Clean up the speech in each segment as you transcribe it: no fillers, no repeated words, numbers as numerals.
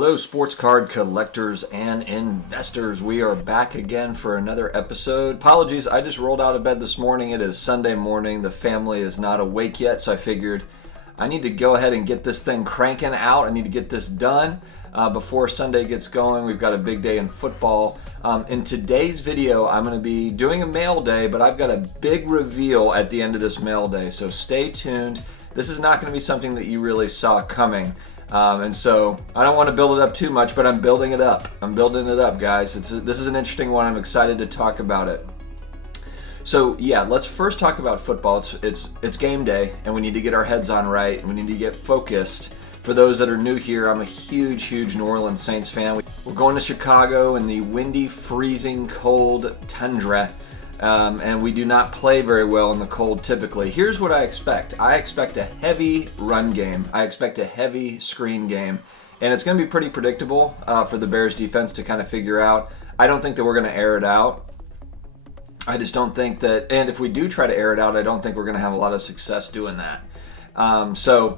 Hello, sports card collectors and investors. We are back again for another episode. Apologies, I just rolled out of bed this morning. It is Sunday morning. The family is not awake yet, so I figured I need to go ahead and get this thing cranking out. I need to get this done before Sunday gets going. We've got a big day in football. In today's video, I'm going to be doing a mail day, but I've got a big reveal at the end of this mail day, so stay tuned. This is not going to be something that you really saw coming. And so I don't want to build it up too much, but I'm building it up. I'm building it up, guys. This is an interesting one. I'm excited to talk about it. So yeah, let's first talk about football. It's game day, and we need to get our heads on right, and we need to get focused. For those that are new here, I'm a huge New Orleans Saints fan. We're going to Chicago in the windy, freezing, cold tundra. And we do not play very well in the cold typically. Here's what I expect. I expect a heavy run game. I expect a heavy screen game. And it's going to be pretty predictable for the Bears defense to kind of figure out. I don't think that we're going to air it out. I just don't think that, and if we do try to air it out, I don't think we're going to have a lot of success doing that. So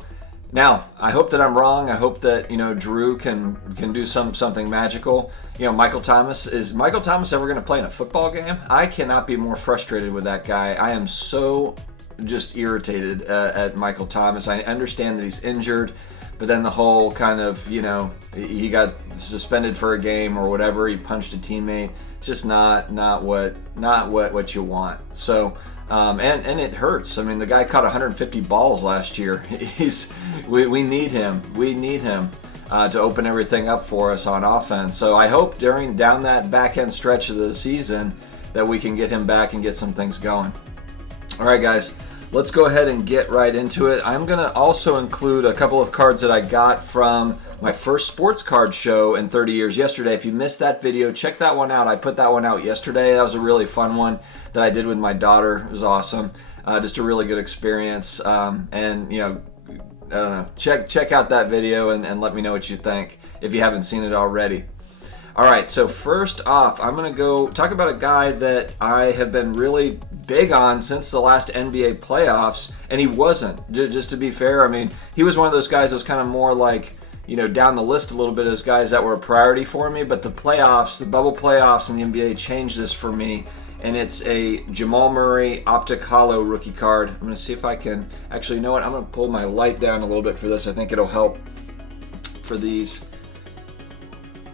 now, I hope that I'm wrong. I hope that, Drew can do something magical. Michael Thomas, is Michael Thomas ever going to play in a football game? I cannot be more frustrated with that guy. I am so just irritated at Michael Thomas. I understand that he's injured, but then the whole kind of, he got suspended for a game or whatever. He punched a teammate. It's just not what you want. So. And it hurts. I mean, the guy caught 150 balls last year. We need him. We need him to open everything up for us on offense. So I hope down that back end stretch of the season that we can get him back and get some things going. All right, guys, let's go ahead and get right into it. I'm going to also include a couple of cards that I got from my first sports card show in 30 years yesterday. If you missed that video, check that one out. I put that one out yesterday. That was a really fun one that I did with my daughter. It was awesome. Just a really good experience. And I don't know. Check out that video and let me know what you think if you haven't seen it already. All right, so first off, I'm going to go talk about a guy that I have been really big on since the last NBA playoffs, and he wasn't. Just to be fair, I mean, he was one of those guys that was kind of more like, down the list a little bit as guys that were a priority for me, but the playoffs, the bubble playoffs in the NBA changed this for me, and it's a Jamal Murray Optic Holo rookie card. I'm going to see if I can, actually, you know what, I'm going to pull my light down a little bit for this. I think it'll help for these.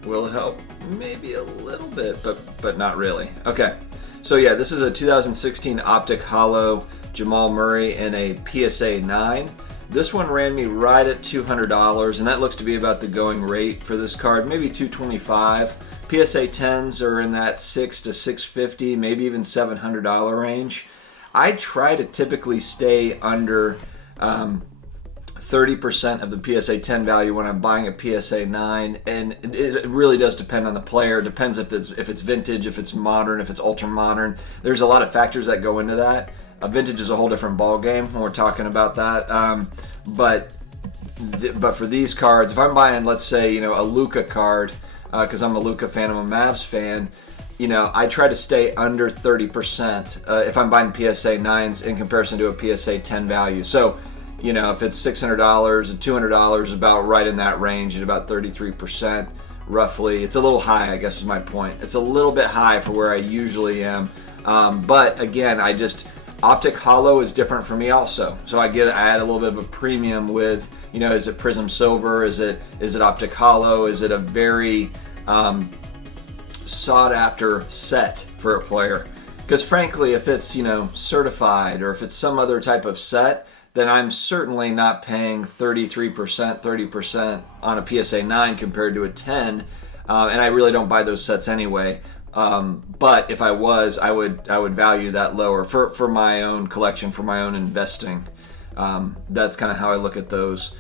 Will it help? Maybe a little bit, but not really. Okay, so yeah, this is a 2016 Optic Holo Jamal Murray in a PSA 9. This one ran me right at $200, and that looks to be about the going rate for this card, maybe $225. PSA 10s are in that $600 to $650, maybe even $700 range. I try to typically stay under 30% of the PSA 10 value when I'm buying a PSA 9, and it really does depend on the player. It depends if it's vintage, if it's modern, if it's ultra modern. There's a lot of factors that go into that. Vintage is a whole different ball game when we're talking about that. But for these cards, if I'm buying, let's say, a Luka card, because I'm a Luka fan, I'm a Mavs fan, I try to stay under 30% if I'm buying PSA 9s in comparison to a PSA 10 value. So, if it's $600 and $200, about right in that range at about 33% roughly. It's a little high, I guess is my point. It's a little bit high for where I usually am. But again, Optic Holo is different for me also. So I add a little bit of a premium with, is it Prism Silver? Is it Optic Holo? Is it a very sought after set for a player? Because frankly, if it's, certified or if it's some other type of set, then I'm certainly not paying 33%, 30% on a PSA 9 compared to a 10. And I really don't buy those sets anyway. But if I was, I would value that lower for my own collection, for my own investing. That's kind of how I look at those.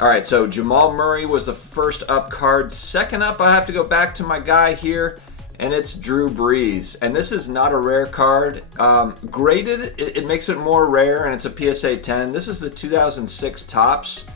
All right, so Jamal Murray was the first up card. Second up, I have to go back to my guy here, and it's Drew Brees. And this is not a rare card. Graded, it makes it more rare, and it's a PSA 10. This is the 2006 Topps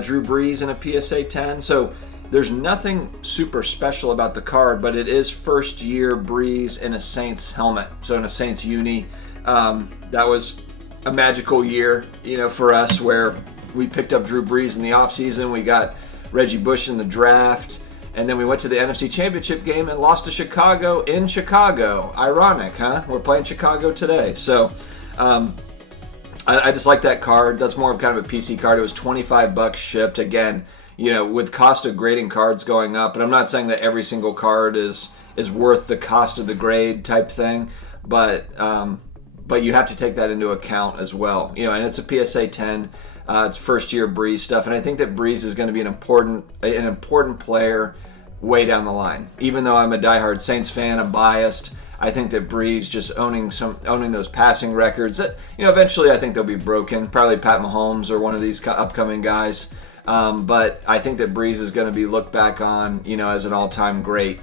Drew Brees in a PSA 10. So there's nothing super special about the card, but it is first year Brees in a Saints helmet, so in a Saints uni. That was a magical year, for us, where we picked up Drew Brees in the offseason. We got Reggie Bush in the draft. And then we went to the NFC Championship game and lost to Chicago in Chicago. Ironic, huh? We're playing Chicago today. So I just like that card. That's more of kind of a PC card. It was $25 shipped. Again, with cost of grading cards going up. And I'm not saying that every single card is worth the cost of the grade type thing. But you have to take that into account as well. And it's a PSA 10. It's first year Breeze stuff, and I think that Breeze is going to be an important player way down the line. Even though I'm a diehard Saints fan, I'm biased. I think that Breeze just owning those passing records that eventually I think they'll be broken. Probably Pat Mahomes or one of these upcoming guys. But I think that Breeze is going to be looked back on as an all-time great,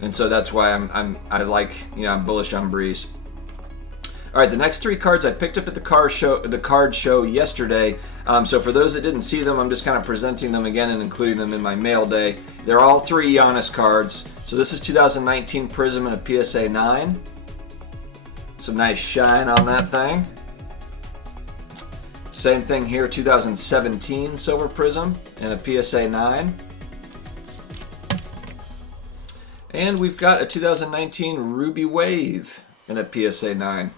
and so that's why I'm bullish on Breeze. All right, the next three cards I picked up at the card show yesterday. So for those that didn't see them, I'm just kind of presenting them again and including them in my mail day. They're all three Giannis cards. So this is 2019 Prism and a PSA 9. Some nice shine on that thing. Same thing here, 2017 Silver Prism and a PSA 9. And we've got a 2019 Ruby Wave and a PSA 9.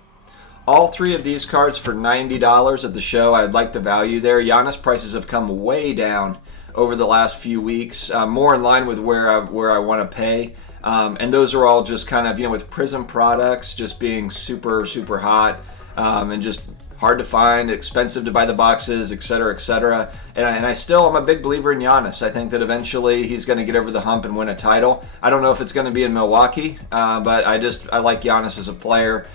All three of these cards for $90 at the show. I like the value there. Giannis prices have come way down over the last few weeks, more in line with where I want to pay. And those are all just kind of, with Prism products just being super, super hot and just hard to find, expensive to buy the boxes, etc., etc. And I'm a big believer in Giannis. I think that eventually he's going to get over the hump and win a title. I don't know if it's going to be in Milwaukee, but I like Giannis as a player.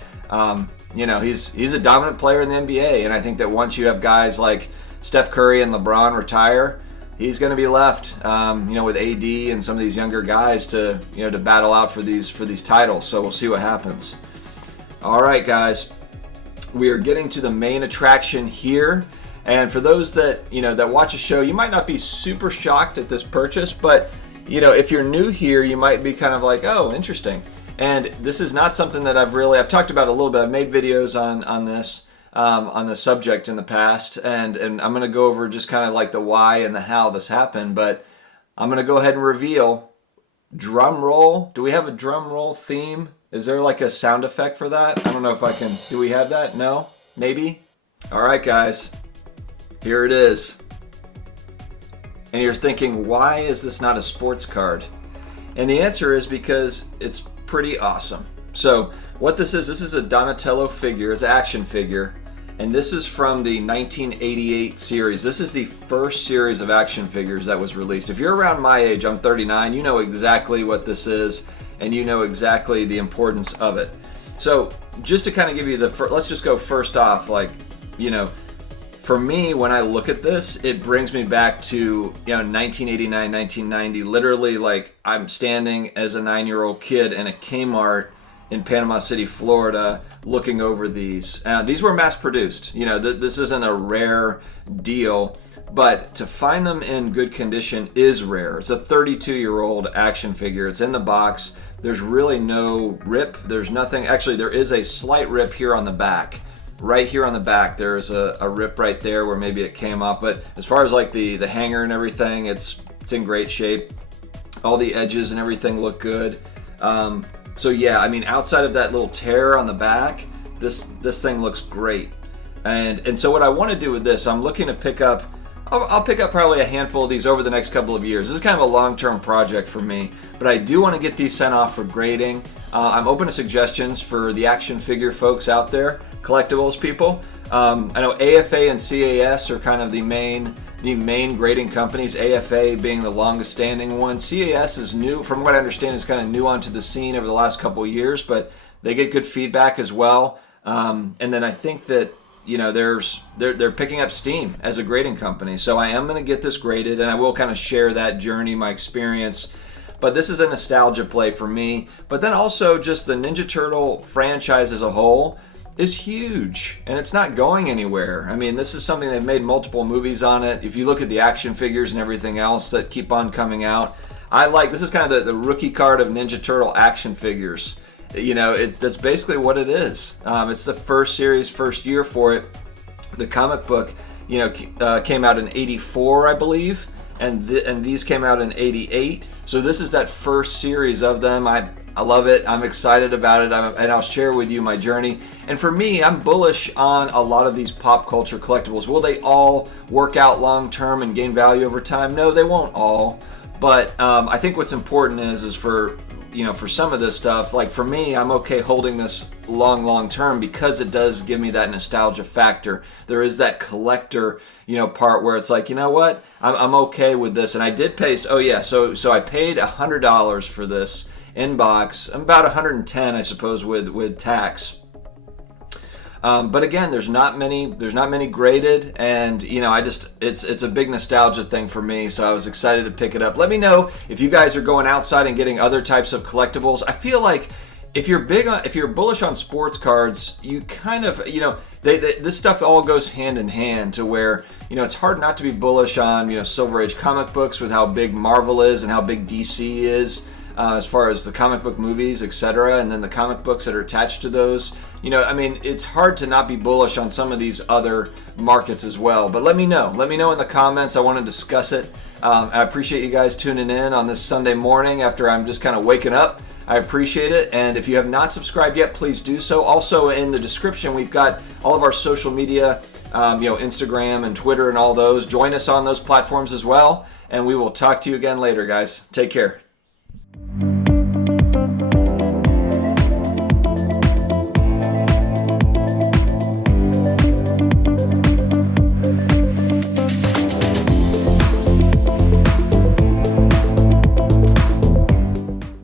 He's a dominant player in the NBA, and I think that once you have guys like Steph Curry and LeBron retire, he's going to be left, with AD and some of these younger guys to battle out for these titles. So we'll see what happens. All right, guys, we are getting to the main attraction here, and for those that that watch a show, you might not be super shocked at this purchase, but if you're new here, you might be kind of like, oh, interesting. And this is not something that I've talked about a little bit. I've made videos on this subject in the past, and I'm going to go over just kind of like the why and the how this happened. But I'm going to go ahead and reveal. Drum roll. Do we have a drum roll theme? Is there like a sound effect for that? I don't know if I can. Do we have that? No? Maybe? All right, guys. Here it is. And you're thinking, why is this not a sports card? And the answer is because it's pretty awesome. So what this is a Donatello figure. It's an action figure, and this is from the 1988 series. This is the first series of action figures that was released. If you're around my age, I'm 39, you know exactly what this is, and you know exactly the importance of it. So just to kind of give you let's just go first off, for me, when I look at this, it brings me back to 1989, 1990. Literally, like I'm standing as a 9-year-old kid in a Kmart in Panama City, Florida, looking over these. These were mass produced. This isn't a rare deal, but to find them in good condition is rare. It's a 32-year-old action figure. It's in the box. There's really no rip. There's nothing. Actually, there is a slight rip here on the back. Right here on the back, there's a rip right there where maybe it came off. But as far as like the hanger and everything, it's in great shape. All the edges and everything look good. So yeah, I mean, outside of that little tear on the back, this thing looks great. And so what I want to do with this, I'm looking to pick up. I'll pick up probably a handful of these over the next couple of years. This is kind of a long-term project for me, but I do want to get these sent off for grading. I'm open to suggestions for the action figure folks out there, collectibles people. I know AFA and CAS are kind of the main grading companies, AFA being the longest standing one. CAS is new, from what I understand, is kind of new onto the scene over the last couple of years, but they get good feedback as well. And then I think that they're picking up steam as a grading company. So I am going to get this graded, and I will kind of share that journey, my experience. But this is a nostalgia play for me. But then also just the Ninja Turtle franchise as a whole is huge, and it's not going anywhere. I mean, this is something they've made multiple movies on it. If you look at the action figures and everything else that keep on coming out, this is kind of the rookie card of Ninja Turtle action figures. That's basically what it is. It's the first series, first year for it. The comic book, came out in '84, I believe, and these came out in '88. So this is that first series of them. I love it. I'm excited about it, and I'll share with you my journey. And for me, I'm bullish on a lot of these pop culture collectibles. Will they all work out long term and gain value over time? No, they won't all. But I think what's important is for some of this stuff, like for me, I'm okay holding this long term because it does give me that nostalgia factor. There is that collector, part where it's like, you know what, I'm okay with this. And I did pay. So I paid $100 for this in box. About 110, I suppose, with tax. But again, there's not many graded, and it's a big nostalgia thing for me, so I was excited to pick it up. Let me know if you guys are going outside and getting other types of collectibles. I feel like if you're bullish on sports cards, you kind of, this stuff all goes hand in hand to where, it's hard not to be bullish on, Silver Age comic books with how big Marvel is and how big DC is. As far as the comic book movies, etc., and then the comic books that are attached to those. It's hard to not be bullish on some of these other markets as well. But let me know. Let me know in the comments. I want to discuss it. I appreciate you guys tuning in on this Sunday morning after I'm just kind of waking up. I appreciate it. And if you have not subscribed yet, please do so. Also, in the description, we've got all of our social media, Instagram and Twitter and all those. Join us on those platforms as well. And we will talk to you again later, guys. Take care.